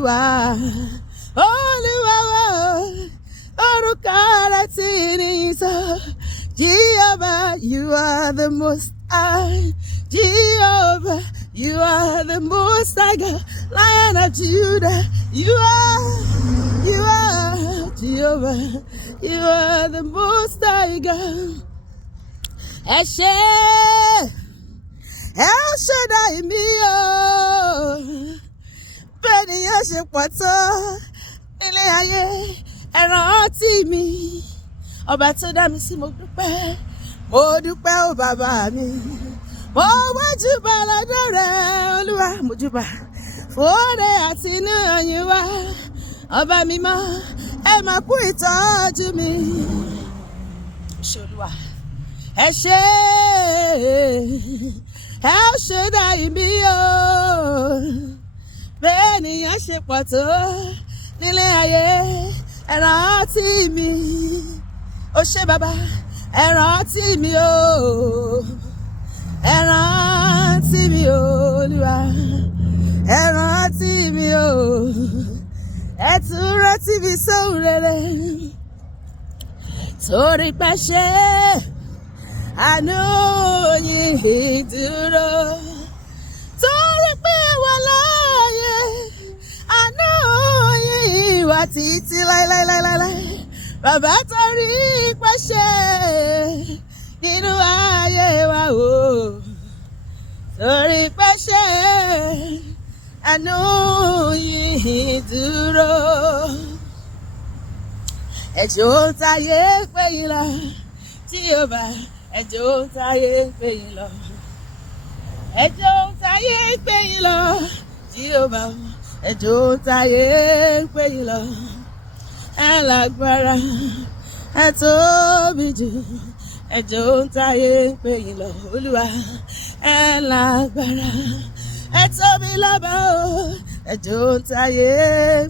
Olúwa, Olúwa orúkọ rẹ̀ tí ní sọ. Jehovah, you are the most high. Jehovah, you are the most high God. Lion of Judah, you are Jehovah, you are the most high God. Ẹ ṣé, El Shaddai mi o, bẹ́nìyàn ṣe pọ̀ tó nílé ayé, ẹ rántí mi. Ọba tó dá mi sí mo dúpẹ́ o bàbá mi. Mo wájúbà lọ́dọ̀ rẹ̀ Olúwa, mo júbà fòóre àti inú ọyìn wa. Ọba mímọ́, ẹ máa kú ìtọ́jú mi. Ṣé Olúwa, ẹ ṣé, El Shaddai mi o, bẹ́nìyàn ṣe pọ̀ tó nílé ayé, ẹ rántí mi. Ó ṣé bàbá, ẹ rántí mi o, ẹ rántí mi o Olúwa, ẹ rántí mi o, ẹ tún rántí mi sóhun rere. Torí pé ṣe àánú yín dúró, torí pé wà láàyè, àánú yín wà títí láéláéláéláé. Bàbá torí pé ṣe nínú ayé wa o, torí pé ṣe àánú yín dúró. Ẹjọ́ táyé pé yín lọ, Jehovah, ẹjọ́ táyé pé yín lọ. Ẹjọ́ táyé pé yín lọ, Jehovah, ẹjọ́ táyé pé yín lọ. Ẹ lágbára, ẹ tóbi jù, ẹjọ́ táyé pé yín lọ. Olúwa, ẹ lágbára, ẹ tóbi lọ́ba o, ẹjọ́ táyé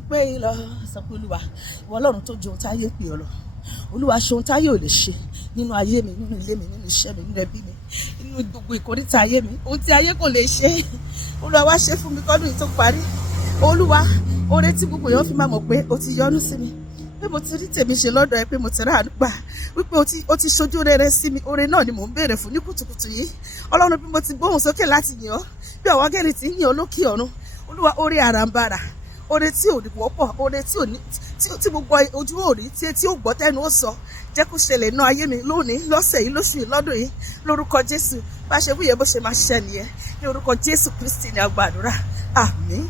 pé yín lọ. Sọ pé Olúwa, ìwọ Ọlọ́run tó ju ohun táyé pè ọ́ lọ. Olúwa, ṣe ohun táyé ò lè ṣe nínú ayé mi, nínú ilé mi, nínú iṣẹ́ mi, nínú ẹbí mi, nínú gbogbo ìkóríta ayé mi. Ohun tí ayé kò lè ṣe, Olúwa wá ṣe fún mi kọ́dún yìí tó parí. Olúwa, oore tí gbogbo èèyàn fi máa mọ̀ pé o ti yọ́nú sí mi, pé mo ti rí tèmi ṣe lọ́dọ̀ ẹ, pé mo ti ráàánú gbà, wípé o ti ṣojú rere sí mi. Oore náà ni mò ń béèrè fún ní kùtùkùtù yìí. Ọlọ́run, bí mo ti gbóhùn sókè láti yìn ọ́, bí ọ̀wọ́ gẹ́rì tí ń yìn ọ́ lókè ọ̀run. Olúwa, oore àràǹbarà, oore tí ò ní wọ́pọ̀, oore tí gbogbo ojú ò rí, tí ó gbọ́ tẹ́nu ó sọ, jẹ́ kó ṣẹlẹ̀ náà ayé mi lónìí, lọ́sẹ̀ yìí, lóṣù yìí, lọ́dún yìí, lórúkọ Jésù. Bá ṣe wúyẹ bó ṣe máa ṣẹ nìyẹn, ní orúkọ Jésù Kristi ni a gbàdúrà. Àmín.